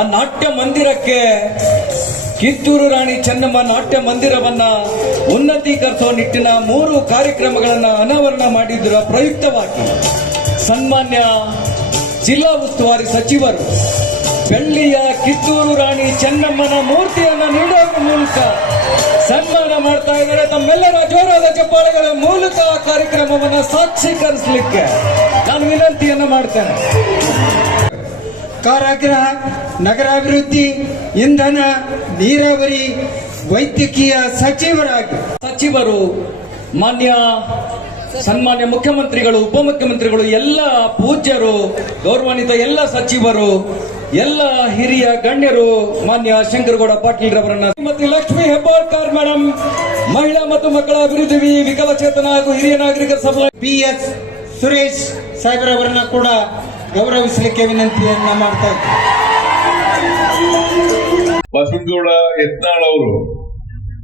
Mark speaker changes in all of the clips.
Speaker 1: ಆ ನಾಟ್ಯ ಮಂದಿರಕ್ಕೆ ಕಿತ್ತೂರು ರಾಣಿ ಚೆನ್ನಮ್ಮ ನಾಟ್ಯ ಮಂದಿರವನ್ನ ಉನ್ನತೀಕರಿಸುವ ನಿಟ್ಟಿನ ಮೂರು ಕಾರ್ಯಕ್ರಮಗಳನ್ನ ಅನಾವರಣ ಮಾಡಿದ್ದರ ಪ್ರಯುಕ್ತವಾಗಿ ಸನ್ಮಾನ್ಯ ಜಿಲ್ಲಾ ಉಸ್ತುವಾರಿ ಸಚಿವರು ಬೆಳ್ಳಿಯ ಕಿತ್ತೂರು ರಾಣಿ ಚೆನ್ನಮ್ಮನ ಮೂರ್ತಿಯನ್ನ ನೀಡುವ ಮೂಲಕ ಸನ್ಮಾನ ಮಾಡ್ತಾ ಇದ್ದಾರೆ. ತಮ್ಮೆಲ್ಲರ ಜೋರಾದ ಚಪ್ಪಾಳೆಗಳ ಮೂಲಕ ಕಾರ್ಯಕ್ರಮವನ್ನ ಸಾಕ್ಷೀಕರಿಸಲಿಕ್ಕೆ ನಾನು ವಿನಂತಿಯನ್ನು ಮಾಡ್ತೇನೆ.
Speaker 2: ಕಾರಾಗೃಹ ನಗರಾಭಿವೃದ್ಧಿ ಇಂಧನ ನೀರಾವರಿ ವೈದ್ಯಕೀಯ ಸಚಿವರಾಗಿ.
Speaker 1: ಸಚಿವರು ಮಾನ್ಯ ಸನ್ಮಾನ್ಯ ಮುಖ್ಯಮಂತ್ರಿಗಳು ಉಪಮುಖ್ಯಮಂತ್ರಿಗಳು ಎಲ್ಲ ಪೂಜ್ಯರು ಗೌರವಾನ್ವಿತ ಎಲ್ಲ ಸಚಿವರು ಎಲ್ಲ ಹಿರಿಯ ಗಣ್ಯರು ಮಾನ್ಯ ಶಂಕರಗೌಡ ಪಾಟೀಲ್ ರವರನ್ನ ಶ್ರೀಮತಿ ಲಕ್ಷ್ಮಿ ಹೆಬ್ಬಾಳ್ಕರ್ ಮೇಡಮ್ ಮಹಿಳಾ ಮತ್ತು ಮಕ್ಕಳ ಅಭಿವೃದ್ಧಿ ವಿಕಲಚೇತನ ಹಾಗೂ ಹಿರಿಯ ನಾಗರಿಕರ ಸಭಾ
Speaker 2: ಬಿ ಎಸ್ ಸುರೇಶ್ ಸಾಹೇಬ್ರವರನ್ನ ಕೂಡ ಗೌರವಿಸಲಿಕ್ಕೆ ವಿನಂತಿಯನ್ನ ಮಾಡ್ತಾ
Speaker 3: ಬಸವನಗೌಡ ಯತ್ನಾಳ್ ಅವರು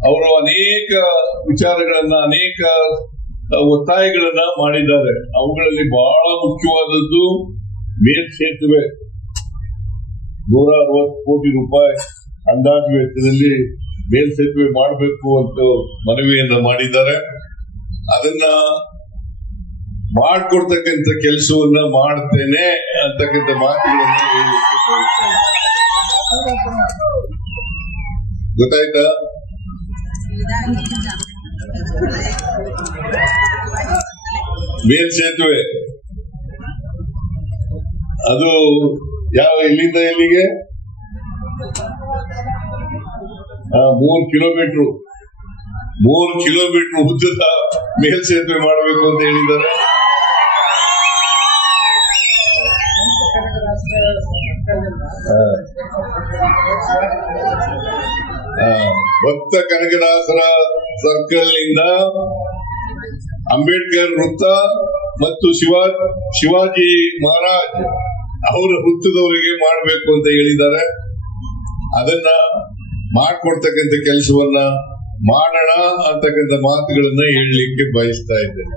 Speaker 3: ಅವರು ಅನೇಕ ವಿಚಾರಗಳನ್ನ, ಅನೇಕ ಒತ್ತಾಯಗಳನ್ನ ಮಾಡಿದ್ದಾರೆ. ಅವುಗಳಲ್ಲಿ ಬಹಳ ಮುಖ್ಯವಾದದ್ದು ಮೇಲ್ ಸೇತುವೆ. ನೂರ ಅರವತ್ತು ಕೋಟಿ ರೂಪಾಯಿ ಅಂದಾಜು ವೆಚ್ಚದಲ್ಲಿ ಮೇಲ್ ಸೇತುವೆ ಮಾಡಬೇಕು ಅಂತ ಮನವಿಯನ್ನ ಮಾಡಿದ್ದಾರೆ. ಅದನ್ನ ಮಾಡ್ಕೊಡ್ತಕ್ಕಂಥ ಕೆಲಸವನ್ನ ಮಾಡ್ತೇನೆ ಅಂತಕ್ಕಂಥ ಮಾತುಗಳನ್ನು. ಗೊತ್ತಾಯ್ತಾ? ಮೇಲ್ ಸೇತುವೆ. ಅದು ಯಾವ, ಎಲ್ಲಿಂದ ಎಲ್ಲಿಗೆ? ಮೂರ್ ಕಿಲೋಮೀಟರ್. ಮೂರ್ ಕಿಲೋಮೀಟರ್ ಉದ್ದದ ಮೇಲ್ ಸೇತುವೆ ಮಾಡಬೇಕು ಅಂತ ಹೇಳಿದ್ದಾರೆ. ಭಕ್ತ ಕನಕದಾಸರ ಸರ್ಕಲ್ನಿಂದ ಅಂಬೇಡ್ಕರ್ ವೃತ್ತ ಮತ್ತು ಶಿವಾ, ಶಿವಾಜಿ ಮಹಾರಾಜ್ ಅವರ ವೃತ್ತದವರಿಗೆ ಮಾಡಬೇಕು ಅಂತ ಹೇಳಿದ್ದಾರೆ. ಅದನ್ನ ಮಾಡ್ಕೊಡ್ತಕ್ಕಂಥ ಕೆಲಸವನ್ನ ಮಾಡೋಣ ಅಂತಕ್ಕಂಥ ಮಾತುಗಳನ್ನ ಹೇಳಲಿಕ್ಕೆ ಬಯಸ್ತಾ ಇದ್ದೇನೆ.